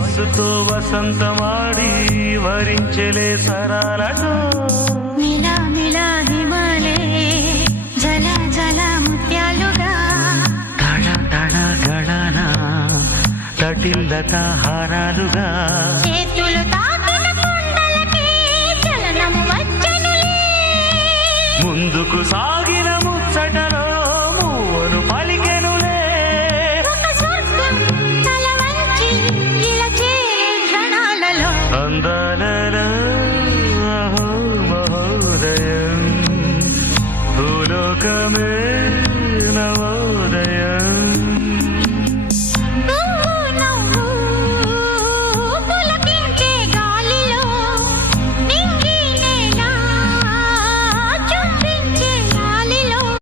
వయస్సుతో వసంతమాడి వరించలే సరాలతో మిలా మిలా హిమాలే జల జల ముత్యాలుగా తళ తళ గళన తటిల్లత హారాలుగా చేతులు తాకిన కొండలకే చలనం వచ్చనులే ముందుకు సాగిన ముచ్చటలో మూవను పలికెనులే ఒక స్వర్గం తల వంచి ఇలా చేరే క్షణాలలో అందాలలో అహో మహోదయం భూలోకమే నవోదయం